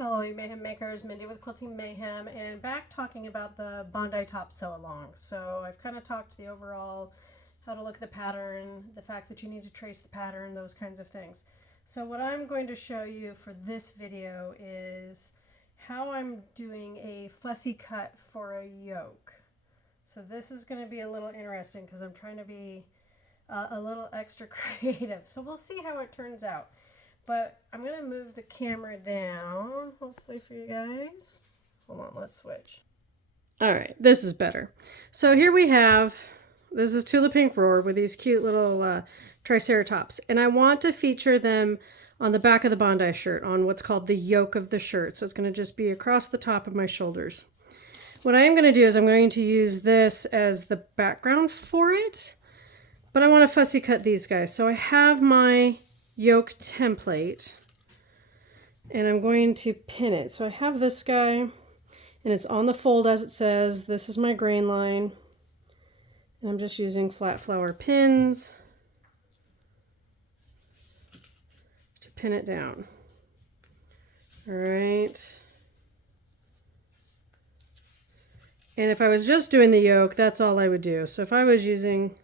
Hello, you Mayhem Makers, Mindy with Quilting Mayhem, and back talking about the Bondi top sew along. So I've kind of talked the overall, how to look at the pattern, the fact that you need to trace the pattern, those kinds of things. So what I'm going to show you for this video is how I'm doing a fussy cut for a yoke. So this is going to be a little interesting because I'm trying to be a little extra creative. So we'll see how it turns out. But I'm going to move the camera down, hopefully for you guys. Hold on, let's switch. All right, this is better. So here we have, this is Tula Pink Roar with these cute little triceratops. And I want to feature them on the back of the Bondi shirt, on what's called the yoke of the shirt. So it's going to just be across the top of my shoulders. What I am going to do is I'm going to use this as the background for it. But I want to fussy cut these guys. So I have my yoke template and I'm going to pin it. So I have this guy and it's on the fold as it says. This is my grain line and I'm just using flat flower pins to pin it down. All right. And if I was just doing the yoke, that's all I would do. So if I was using,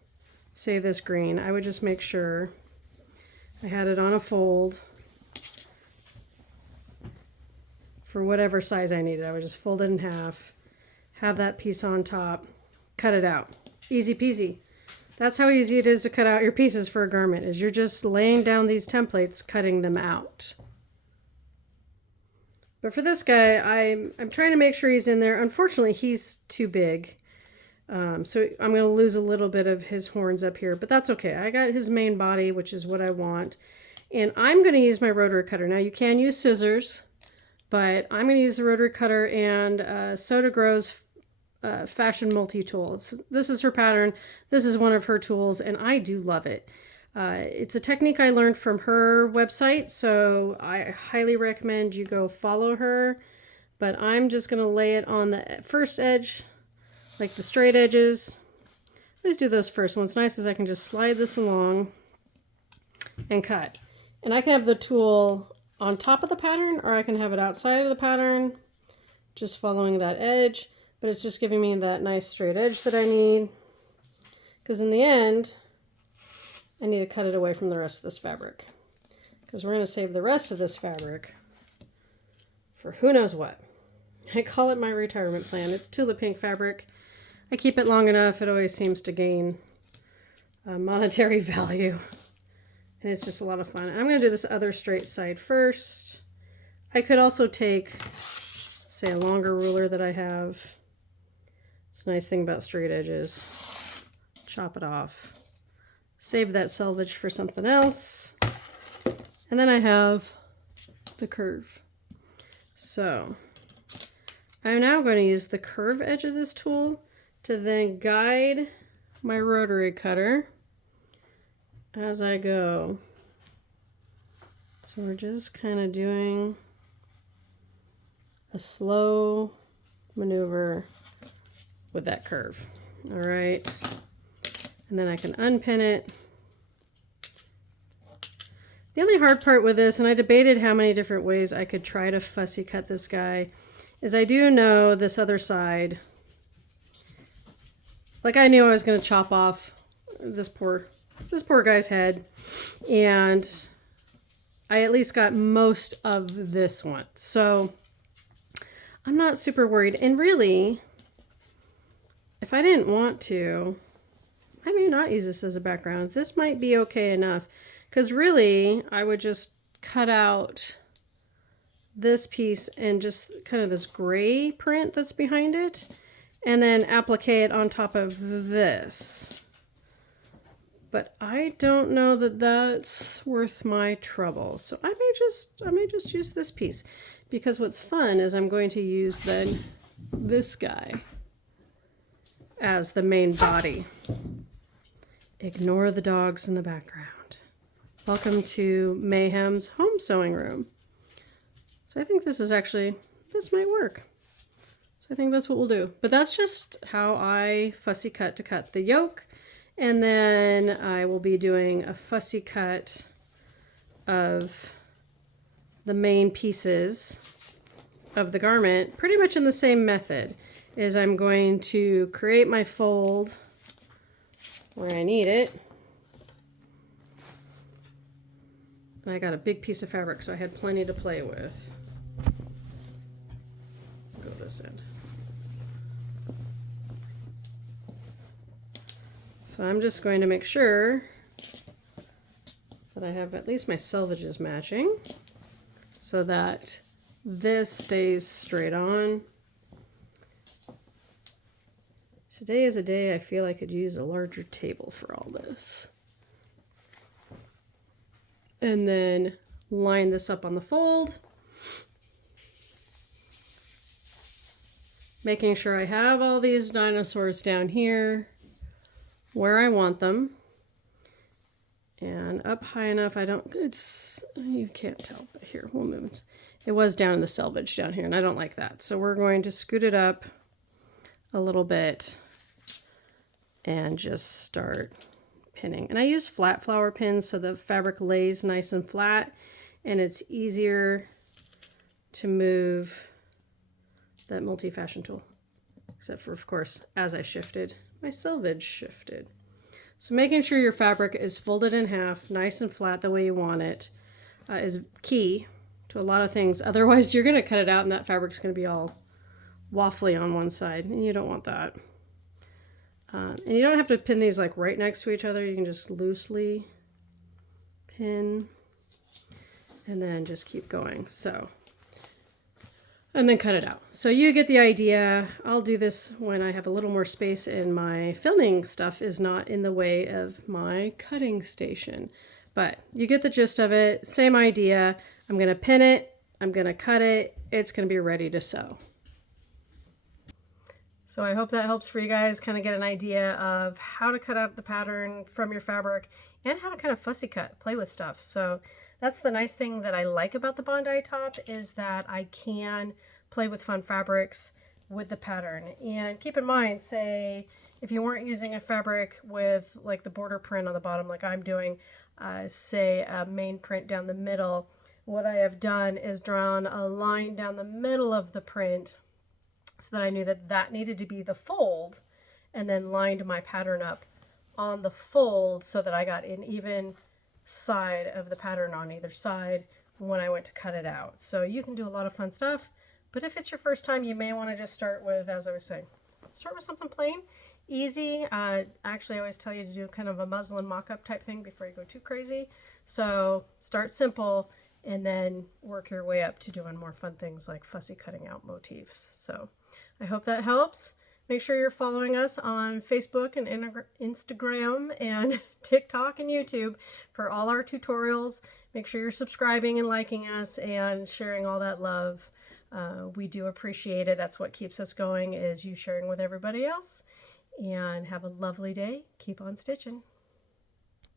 say, this green, I would just make sure I had it on a fold for whatever size I needed. I would just fold it in half, have that piece on top, cut it out. Easy peasy. That's how easy it is to cut out your pieces for a garment, is you're just laying down these templates, cutting them out. But for this guy, I'm trying to make sure he's in there. Unfortunately, he's too big. So I'm going to lose a little bit of his horns up here, but that's okay. I got his main body, which is what I want. And I'm going to use my rotary cutter. Now you can use scissors, but I'm going to use the rotary cutter and Sew to Grow's Fashion Multi-Tool. This is her pattern. This is one of her tools, and I do love it. It's a technique I learned from her website, so I highly recommend you go follow her. But I'm just going to lay it on the first edge, like the straight edges. Let's do those first. What's nice is I can just slide this along and cut. And I can have the tool on top of the pattern or I can have it outside of the pattern, just following that edge. But it's just giving me that nice straight edge that I need. Because in the end, I need to cut it away from the rest of this fabric. Because we're going to save the rest of this fabric for who knows what. I call it my retirement plan. It's Tula Pink fabric. I keep it long enough, it always seems to gain monetary value. And it's just a lot of fun. I'm going to do this other straight side first. I could also take, say, a longer ruler that I have. It's a nice thing about straight edges. Chop it off. Save that selvage for something else. And then I have the curve. So I'm now going to use the curve edge of this tool to then guide my rotary cutter as I go. So we're just kind of doing a slow maneuver with that curve. All right. And then I can unpin it. The only hard part with this, and I debated how many different ways I could try to fussy cut this guy, is I do know this other side. Like I knew I was going to chop off this poor guy's head, and I at least got most of this one. So I'm not super worried. And really, if I didn't want to, I may not use this as a background. This might be okay enough, because really I would just cut out this piece and just kind of this gray print that's behind it, and then applique it on top of this. But I don't know that that's worth my trouble. So I may just use this piece, because what's fun is I'm going to use then this guy as the main body. Ignore the dogs in the background. Welcome to Mayhem's home sewing room. So I think this might work. So I think that's what we'll do. But that's just how I fussy cut to cut the yoke. And then I will be doing a fussy cut of the main pieces of the garment pretty much in the same method. Is I'm going to create my fold where I need it. And I got a big piece of fabric, so I had plenty to play with. Go this end. So I'm just going to make sure that I have at least my selvages matching so that this stays straight on. Today is a day I feel I could use a larger table for all this. And then line this up on the fold. Making sure I have all these dinosaurs down here where I want them. And up high enough, you can't tell, but here, we'll move it. It was down in the selvage down here, and I don't like that. So we're going to scoot it up a little bit and just start pinning. And I use flat flower pins so the fabric lays nice and flat, and it's easier to move that multi-fashion tool. Except for, of course, as I shifted, my selvage shifted. So making sure your fabric is folded in half, nice and flat the way you want it, is key to a lot of things. Otherwise, you're going to cut it out and that fabric's going to be all waffly on one side, and you don't want that. And you don't have to pin these like right next to each other. You can just loosely pin and then just keep going. So, and then cut it out. So you get the idea. I'll do this when I have a little more space and my filming stuff is not in the way of my cutting station. But you get the gist of it. Same idea. I'm going to pin it. I'm going to cut it. It's going to be ready to sew. So I hope that helps for you guys kind of get an idea of how to cut out the pattern from your fabric and how to kind of fussy cut, play with stuff. So that's the nice thing that I like about the Bondi top, is that I can play with fun fabrics with the pattern. And keep in mind, say if you weren't using a fabric with like the border print on the bottom like I'm doing, say a main print down the middle, what I have done is drawn a line down the middle of the print so that I knew that that needed to be the fold, and then lined my pattern up on the fold so that I got an even side of the pattern on either side when I went to cut it out. So you can do a lot of fun stuff, but if it's your first time, you may want to just start with, as I was saying, start with something plain, easy. Actually, I always tell you to do kind of a muslin mock-up type thing before you go too crazy. So start simple and then work your way up to doing more fun things like fussy cutting out motifs. So I hope that helps. Make sure you're following us on Facebook and Instagram and TikTok and YouTube for all our tutorials. Make sure you're subscribing and liking us and sharing all that love. We do appreciate it. That's what keeps us going, is you sharing with everybody else. And have a lovely day. Keep on stitching.